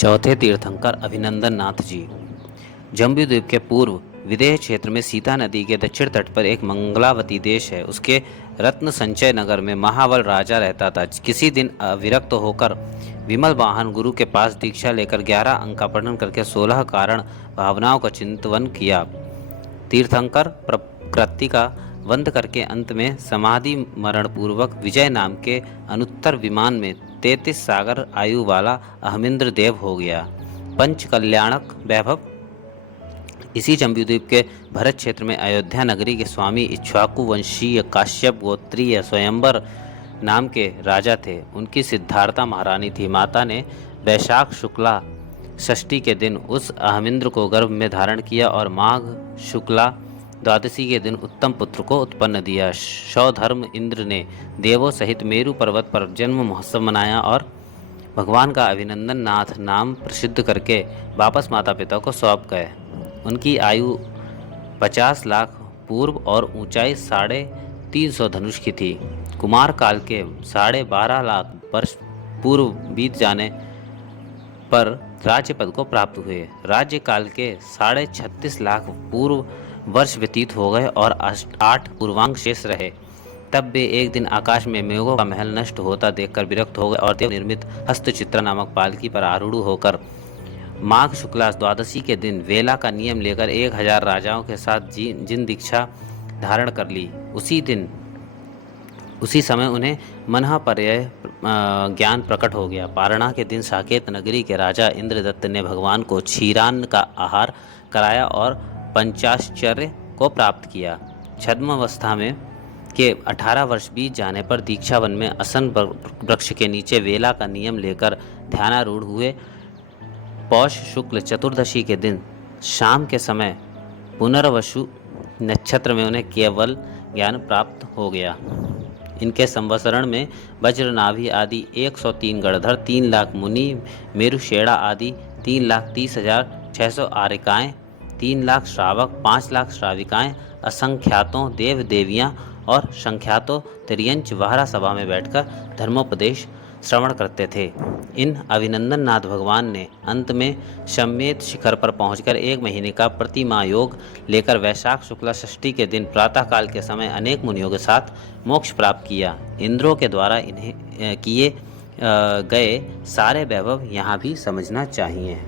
चौथे तीर्थंकर अभिनंदन नाथ जी। जम्बूद्वीप के पूर्व विदेह क्षेत्र में सीता नदी के दक्षिण तट पर एक मंगलावती देश है। उसके रत्न संचय नगर में महाबल राजा रहता था। किसी दिन विरक्त होकर विमल वाहन गुरु के पास दीक्षा लेकर 11 अंक का पठन करके 16 कारण भावनाओं का चिंतन किया। तीर्थंकर प्रकृति का वंद करके अंत में समाधि मरण पूर्वक विजय नाम के अनुत्तर विमान में 33 सागर आयु वाला अहमिंद्र देव हो गया। पंच कल्याणक वैभव। इसी जम्बूद्वीप के भरत क्षेत्र में अयोध्या नगरी के स्वामी इक्ष्वाकु वंशीय काश्यप गोत्रीय स्वयंवर नाम के राजा थे। उनकी सिद्धार्था महारानी थी। माता ने वैशाख शुक्ला षष्ठी के दिन उस अहमिंद्र को गर्भ में धारण किया और माघ शुक्ला द्वादशी के दिन उत्तम पुत्र को उत्पन्न दिया। सौधर्म इंद्र ने देवों सहित मेरु पर्वत पर जन्म महोत्सव मनाया और भगवान का अभिनंदन नाथ नाम प्रसिद्ध करके वापस माता पिता को सौंप गए। उनकी आयु 50 लाख पूर्व और ऊंचाई 350 धनुष की थी। कुमार काल के 12.5 लाख वर्ष पूर्व बीत जाने पर राज्य पद को प्राप्त हुए। राज्य काल के 36.5 लाख पूर्व वर्ष व्यतीत हो गए और 8 पूर्वांग शेष रहे। तब वे एक दिन आकाश में मेघों का महल नष्ट होता देखकर विरक्त हो गए और देव निर्मित हस्तचित्र नामक पालकी पर आरूढ़ होकर माघ शुक्ला द्वादशी के दिन वेला का नियम लेकर 1000 राजाओं के साथ जिन दीक्षा धारण कर ली। उसी समय उन्हें मनःपर्यय ज्ञान प्रकट हो गया। पारणा के दिन साकेत नगरी के राजा इंद्रदत्त ने भगवान को क्षीरान्न का आहार कराया और पंचाश्चर्य को प्राप्त किया। छद्मावस्था में के 18 वर्ष बीत जाने पर दीक्षावन में असन वृक्ष के नीचे वेला का नियम लेकर ध्यानारूढ़ हुए। पौष शुक्ल चतुर्दशी के दिन शाम के समय पुनर्वसु नक्षत्र में उन्हें केवल ज्ञान प्राप्त हो गया। इनके संवत्सरण में वज्रनाभि आदि 103 गणधर, 3 लाख मुनि, मेरुशेड़ा आदि 3,30,600 आर्यिकाएँ, 3 लाख श्रावक, 5 लाख श्राविकाएँ, असंख्यातों देव देवियाँ और संख्यातों तिर्यंच वहरा सभा में बैठकर धर्मोपदेश श्रवण करते थे। इन अभिनंदन नाथ भगवान ने अंत में शम्येत शिखर पर पहुंचकर 1 महीने का प्रतिमा योग लेकर वैशाख शुक्ला षष्ठी के दिन प्रातःकाल के समय अनेक मुनियों के साथ मोक्ष प्राप्त किया। इंद्रों के द्वारा इन्हें किए गए सारे वैभव यहाँ भी समझना चाहिए।